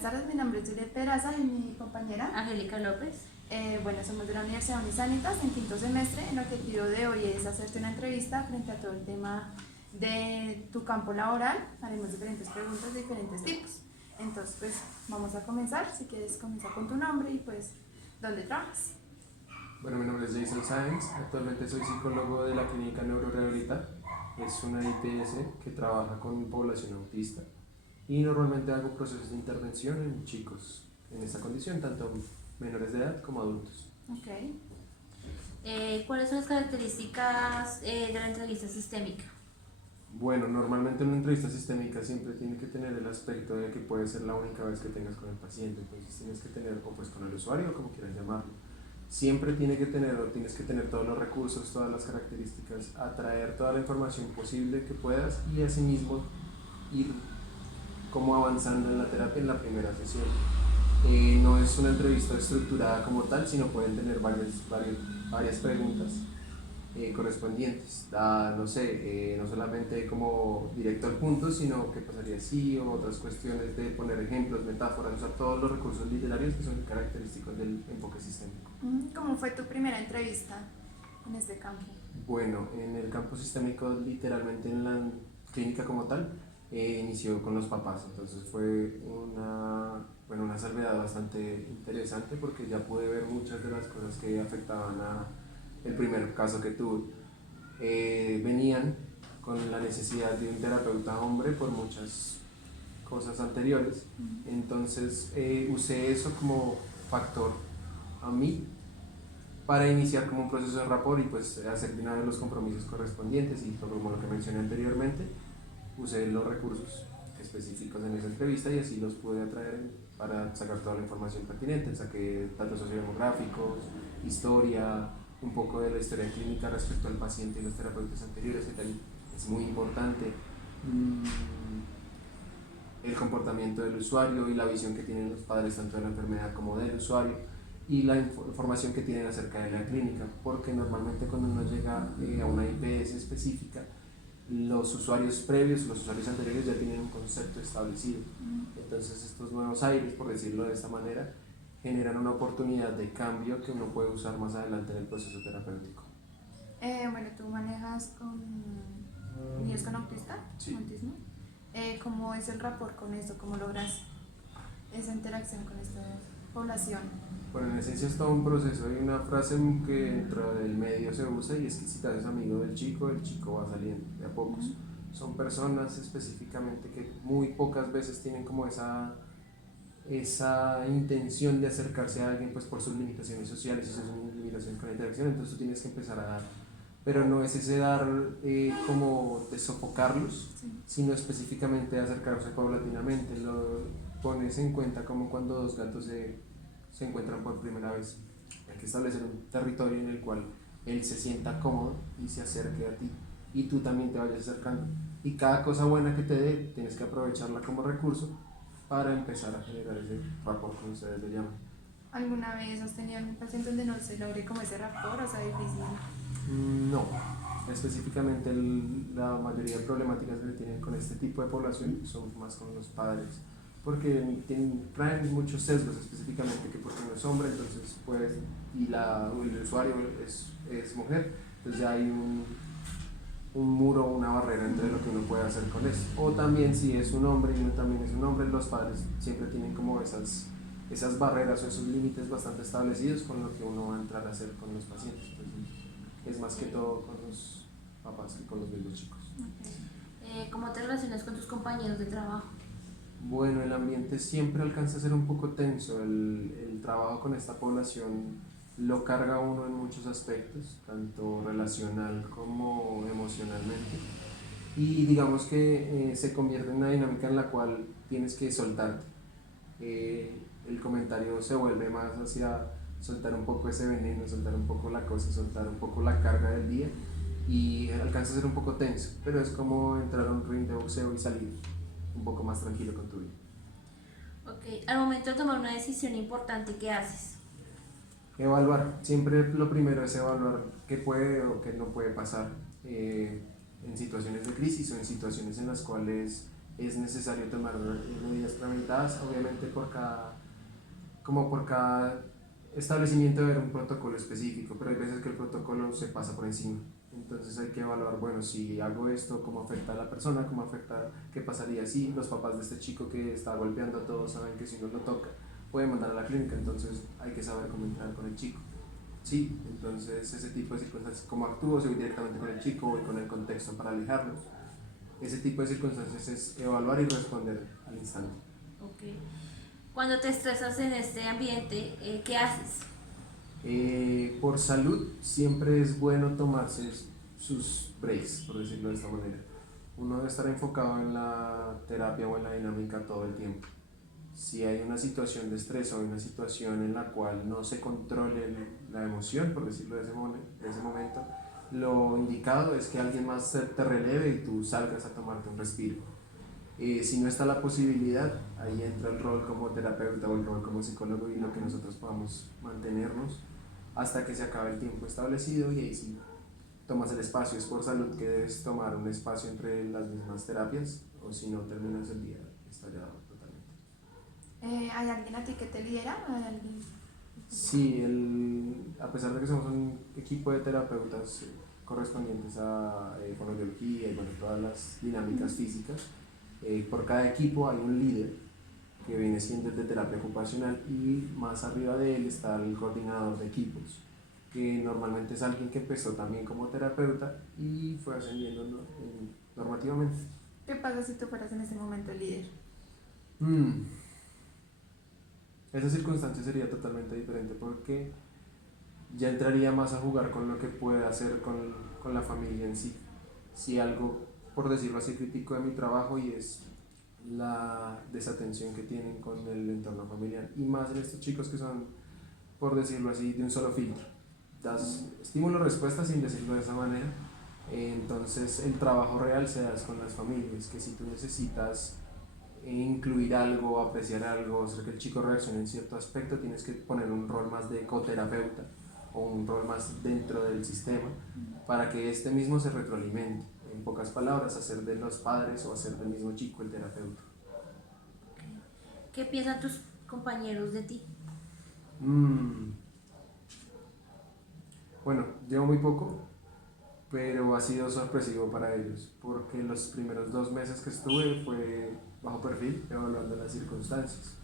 buenas tardes, mi nombre es Juliet Pedraza y mi compañera Angélica López. Bueno, somos de la Universidad Unisanitas en quinto semestre. El objetivo de hoy es hacerte una entrevista frente a todo el tema de tu campo laboral. Haremos diferentes preguntas de diferentes tipos. Entonces, pues vamos a comenzar. Si quieres, comenzar con tu nombre y pues, ¿dónde trabajas? Bueno, mi nombre es Jason Sáenz, actualmente soy psicólogo de la Clínica Neurorehabilita. Es una IPS que trabaja con población autista y normalmente hago procesos de intervención en chicos en esta condición, tanto menores de edad como adultos. Ok. ¿Cuáles son las características de la entrevista sistémica? Bueno, normalmente una entrevista sistémica siempre tiene que tener el aspecto de que puede ser la única vez que tengas con el paciente, entonces tienes que tener, o pues con el usuario, como quieras llamarlo, siempre tiene que tener, o tienes que tener todos los recursos, todas las características, atraer toda la información posible que puedas y asimismo ir como avanzando en la terapia en la primera sesión. No es una entrevista estructurada como tal, sino pueden tener varias preguntas correspondientes. No sé, no solamente como directo al punto, sino qué pasaría si, o otras cuestiones de poner ejemplos, metáforas, usar todos los recursos literarios que son característicos del enfoque sistémico. ¿Cómo fue tu primera entrevista en este campo? Bueno, en el campo sistémico, literalmente en la clínica como tal, inició con los papás, entonces fue una salvedad bastante interesante porque ya pude ver muchas de las cosas que afectaban a el primer caso que tuve. Venían con la necesidad de un terapeuta hombre por muchas cosas anteriores, entonces usé eso como factor a mí para iniciar como un proceso de rapport y pues hacer de una vez los compromisos correspondientes y como lo que mencioné anteriormente, usé los recursos específicos en esa entrevista y así los pude atraer para sacar toda la información pertinente. Saqué datos sociodemográficos, historia, un poco de la historia clínica respecto al paciente y los terapeutas anteriores, que también es muy importante. El comportamiento del usuario y la visión que tienen los padres tanto de la enfermedad como del usuario y la información que tienen acerca de la clínica, porque normalmente cuando uno llega a una IPS específica, los usuarios previos, los usuarios anteriores ya tienen un concepto establecido. Entonces estos nuevos aires, por decirlo de esta manera, generan una oportunidad de cambio que uno puede usar más adelante en el proceso terapéutico. Bueno, tú manejas con niños con Sí. autismo. ¿Cómo es el rapport con esto? ¿Cómo logras esa interacción con esta población? Bueno, en esencia es todo un proceso. Hay una frase que dentro del medio se usa y es que si te haces amigo del chico, el chico va saliendo de a pocos. Son personas específicamente que muy pocas veces tienen como esa intención de acercarse a alguien pues por sus limitaciones sociales y sus limitaciones con la interacción, entonces tú tienes que empezar a dar, pero no es ese dar como de sofocarlos, Sí. sino específicamente de acercarse paulatinamente. Lo pones en cuenta como cuando dos gatos se encuentran por primera vez. Hay que establecer un territorio en el cual él se sienta cómodo y se acerque a ti y tú también te vayas acercando, y cada cosa buena que te dé tienes que aprovecharla como recurso para empezar a generar ese rapport, como ustedes lo llaman. ¿Alguna vez has tenido algún paciente donde no se logre como ese rapport, o sea, difícil? No, específicamente la mayoría de problemáticas que tienen con este tipo de población son más con los padres, porque traen muchos sesgos, específicamente que porque uno es hombre, entonces pues, y el usuario es mujer, entonces ya hay un muro, una barrera entre lo que uno puede hacer con eso. O también si es un hombre y uno también es un hombre, los padres siempre tienen como esas barreras o esos límites bastante establecidos con lo que uno va a entrar a hacer con los pacientes. Entonces, es más que todo con los papás que con los mismos chicos. Okay. ¿Cómo te relacionas con tus compañeros de trabajo? Bueno, el ambiente siempre alcanza a ser un poco tenso. El trabajo con esta población lo carga uno en muchos aspectos, tanto relacional como emocionalmente. Y digamos que se convierte en una dinámica en la cual tienes que soltarte. El comentario se vuelve más hacia soltar un poco ese veneno, soltar un poco la cosa, soltar un poco la carga del día, y alcanza a ser un poco tenso, pero es como entrar a un ring de boxeo y salir un poco más tranquilo con tu vida. Ok, al momento de tomar una decisión importante, ¿qué haces? Evaluar, siempre lo primero es evaluar qué puede o qué no puede pasar en situaciones de crisis o en situaciones en las cuales es necesario tomar medidas premeditadas, obviamente como por cada establecimiento debe haber un protocolo específico, pero hay veces que el protocolo se pasa por encima. Entonces hay que evaluar, bueno, si hago esto, cómo afecta a la persona, cómo afecta, qué pasaría si los papás de este chico que está golpeando a todos saben que si no lo toca puede mandar a la clínica, entonces hay que saber cómo entrar con el chico. Sí, entonces ese tipo de circunstancias, cómo actúo, si voy directamente con el chico, voy con el contexto para alejarlos. Ese tipo de circunstancias es evaluar y responder al instante. Ok. Cuando te estresas en este ambiente, ¿qué haces? Por salud siempre es bueno tomarse sus breaks, por decirlo de esta manera. Uno debe estar enfocado en la terapia o en la dinámica todo el tiempo. Si hay una situación de estrés o una situación en la cual no se controle la emoción, por decirlo de ese momento, lo indicado es que alguien más te releve y tú salgas a tomarte un respiro. Si no está la posibilidad, ahí entra el rol como terapeuta o el rol como psicólogo y lo que nosotros podamos mantenernos hasta que se acabe el tiempo establecido, y ahí sí tomas el espacio. Es por salud que debes tomar un espacio entre las mismas terapias, o si no terminas el día estallado totalmente. ¿Hay alguien a ti que te lidera? ¿Hay alguien? Sí, a pesar de que somos un equipo de terapeutas correspondientes a fonoaudiología y bueno, todas las dinámicas físicas, por cada equipo hay un líder que viene siendo el de terapia ocupacional, y más arriba de él está el coordinador de equipos, que normalmente es alguien que empezó también como terapeuta y fue ascendiendo normativamente. ¿Qué pasa si tú fueras en ese momento el líder? Esa circunstancia sería totalmente diferente porque ya entraría más a jugar con lo que puede hacer con la familia en sí. Si algo, por decirlo así, critico de mi trabajo, y es la desatención que tienen con el entorno familiar, y más en estos chicos que son, por decirlo así, de un solo filtro. Das estímulo-respuesta sin decirlo de esa manera. Entonces el trabajo real se da con las familias, que si tú necesitas incluir algo, apreciar algo, hacer que el chico reaccione en cierto aspecto, tienes que poner un rol más de coterapeuta o un rol más dentro del sistema para que este mismo se retroalimente. En pocas palabras, hacer de los padres o hacer del mismo chico el terapeuta. ¿Qué piensan tus compañeros de ti? Bueno, llevo muy poco, pero ha sido sorpresivo para ellos, porque los primeros 2 meses que estuve fue bajo perfil, evaluando las circunstancias,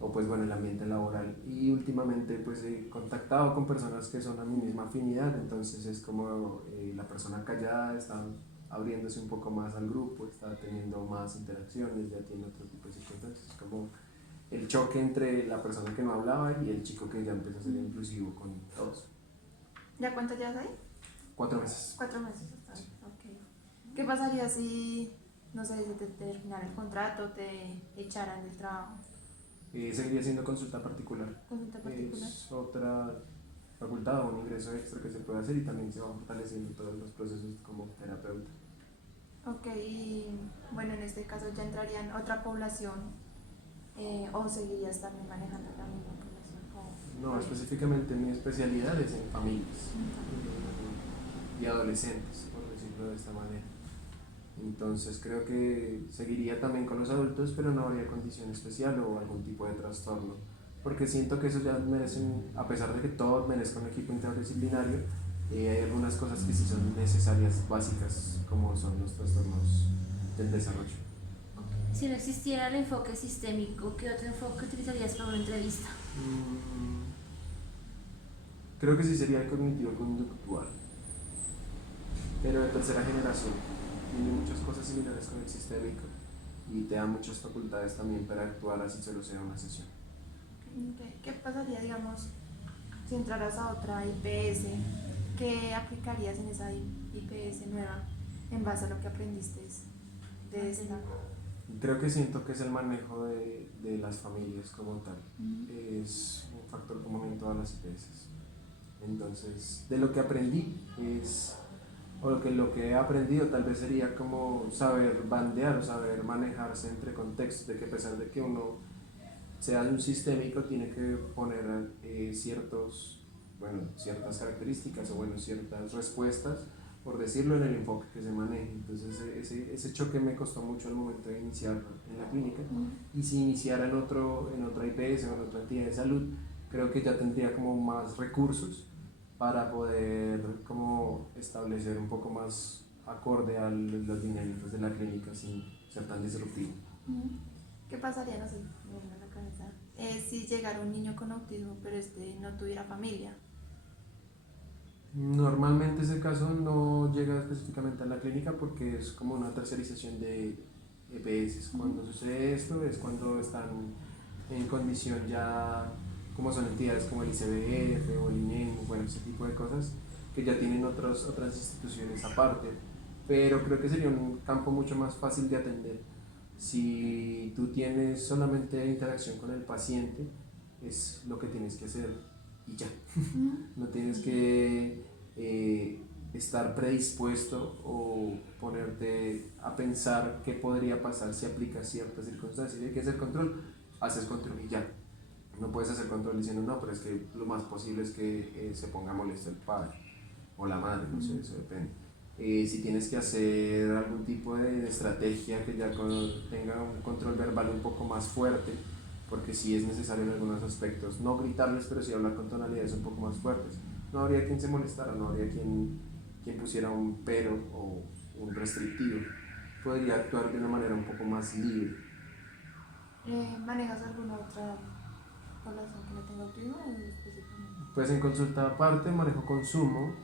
o pues bueno, el ambiente laboral, y últimamente pues he contactado con personas que son a mi misma afinidad, entonces es como la persona callada está abriéndose un poco más al grupo, está teniendo más interacciones, ya tiene otro tipo de circunstancias, como el choque entre la persona que no hablaba y el chico que ya empezó a ser inclusivo con todos. ¿Ya cuánto llevas ahí? 4 meses. 4 meses. Okay. ¿Qué pasaría si, no sé, si te terminara el contrato, te echaran del trabajo? Seguiría siendo consulta particular. ¿Consulta particular? Es otra facultad o un ingreso extra que se puede hacer, y también se va fortaleciendo todos los procesos como terapeuta. Ok, y bueno, en este caso ya entrarían otra población, o seguirías también manejando la misma población. No, específicamente mi especialidad es en familias y adolescentes, por decirlo de esta manera. Entonces creo que seguiría también con los adultos, pero no habría condición especial o algún tipo de trastorno, porque siento que eso ya merecen, a pesar de que todos merezcan un equipo interdisciplinario, hay algunas cosas que sí son necesarias, básicas, como son los trastornos del desarrollo. Si no existiera el enfoque sistémico, ¿qué otro enfoque utilizarías para una entrevista? Creo que sí sería el cognitivo-conductual, pero de tercera generación. Tiene muchas cosas similares con el sistémico y te da muchas facultades también para actuar así solo sea una sesión. Okay. ¿Qué pasaría, digamos, si entraras a otra IPS? ¿Qué aplicarías en esa IPS nueva en base a lo que aprendiste de esta? Creo que siento que es el manejo de las familias como tal. Es un factor común en todas las IPS. Entonces, de lo que aprendí o lo que he aprendido tal vez sería como saber bandear o saber manejarse entre contextos, de que a pesar de que uno sea un sistémico, tiene que poner ciertas características o bueno, ciertas respuestas por decirlo, en el enfoque que se maneje. Entonces ese choque me costó mucho al momento de iniciar en la clínica, y si iniciara en otra IPS o en otra entidad de salud, creo que ya tendría como más recursos para poder como establecer un poco más acorde a los lineamientos de la clínica sin ser tan disruptivo. ¿Qué pasaría, no sé, me viene a la cabeza, si llegara un niño con autismo pero este no tuviera familia? Normalmente ese caso no llega específicamente a la clínica porque es como una tercerización de EPS. Cuando sucede esto es cuando están en condición ya, como son entidades como el ICBF o el INEM, bueno, ese tipo de cosas, que ya tienen otras instituciones aparte, pero creo que sería un campo mucho más fácil de atender. Si tú tienes solamente interacción con el paciente, es lo que tienes que hacer y ya. No tienes que estar predispuesto o ponerte a pensar qué podría pasar si aplicas ciertas circunstancias. Si hay que hacer control, haces control y ya. No puedes hacer control diciendo no, pero es que lo más posible es que se ponga molesto el padre o la madre, no sé, eso depende. Si tienes que hacer algún tipo de estrategia que ya tenga un control verbal un poco más fuerte, porque sí es necesario en algunos aspectos no gritarles, pero sí hablar con tonalidades un poco más fuertes. No habría quien se molestara, no habría quien pusiera un pero o un restrictivo. Podría actuar de una manera un poco más libre. ¿Manejas alguna otra población que no tenga autismo específicamente? Pues en consulta aparte manejo consumo,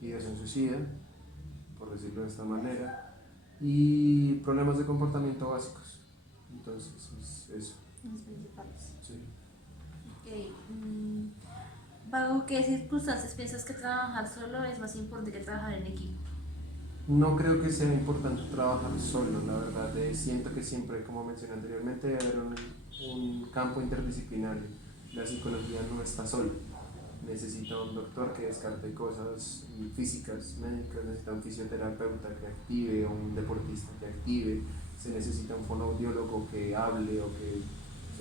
ideación suicida, por decirlo de esta manera, y problemas de comportamiento básicos. Entonces, es eso. Los principales. Sí. Ok, ¿bajo qué circunstancias piensas que trabajar solo es más importante que trabajar en equipo? No creo que sea importante trabajar solo, la verdad. Siento que siempre, como mencioné anteriormente, debe haber un campo interdisciplinario. La psicología no está sola. Necesita un doctor que descarte cosas físicas, médicas, necesita un fisioterapeuta que active, o un deportista que active, se necesita un fonoaudiólogo que hable o que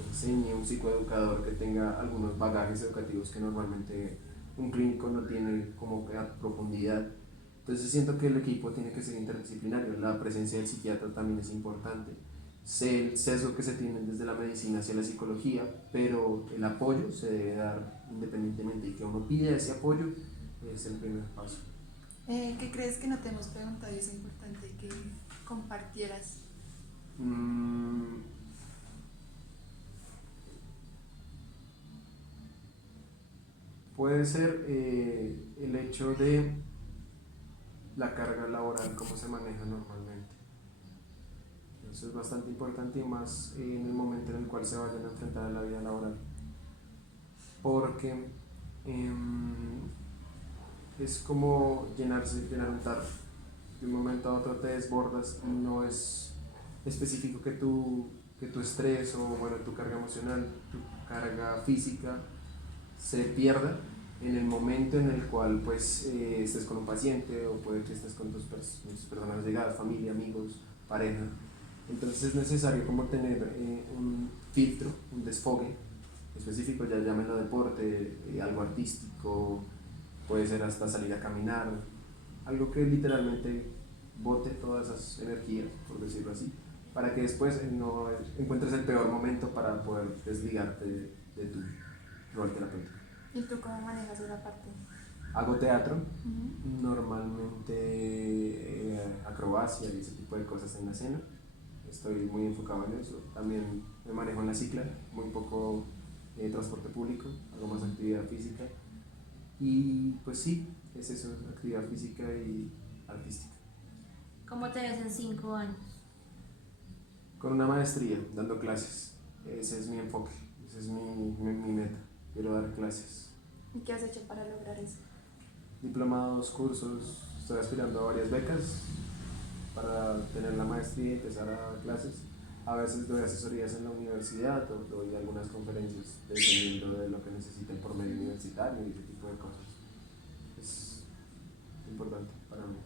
enseñe, un psicoeducador que tenga algunos bagajes educativos que normalmente un clínico no tiene como a profundidad. Entonces siento que el equipo tiene que ser interdisciplinario, la presencia del psiquiatra también es importante. Sé el sesgo que se tiene desde la medicina hacia la psicología, pero el apoyo se debe dar independientemente, y que uno pida ese apoyo es el primer paso. ¿Qué crees que no te hemos preguntado y es importante que compartieras? Mm, puede ser el hecho de la carga laboral, cómo se maneja normalmente. Eso es bastante importante, y más en el momento en el cual se vayan a enfrentar a la vida laboral. Porque es como llenar un tarro. De un momento a otro te desbordas y no es específico que tu estrés o bueno, tu carga emocional, tu carga física se pierda en el momento en el cual pues estés con un paciente, o puede que estés con tus personas llegadas, familia, amigos, pareja. Entonces es necesario como tener un filtro, un desfogue específico, ya llámenlo deporte, algo artístico, puede ser hasta salir a caminar, algo que literalmente bote todas esas energías, por decirlo así, para que después no encuentres el peor momento para poder desligarte de tu rol terapéutico. ¿Y tú cómo manejas esa parte? Hago teatro, normalmente acrobacia y ese tipo de cosas en la escena. Estoy muy enfocado en eso. También me manejo en la cicla, muy poco transporte público, hago más actividad física. Y pues sí, es eso, actividad física y artística. ¿Cómo te ves en 5 años? Con una maestría, dando clases. Ese es mi enfoque, esa es mi meta. Quiero dar clases. ¿Y qué has hecho para lograr eso? Diplomados, cursos, estoy aspirando a varias becas para tener la maestría y empezar a dar clases. A veces doy asesorías en la universidad o doy algunas conferencias dependiendo de lo que necesiten por medio universitario y ese tipo de cosas. Es importante para mí.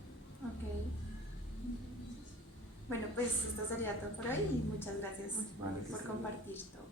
Ok. Bueno, pues esto sería todo por hoy y muchas gracias Vale, que por estés bien. compartir todo.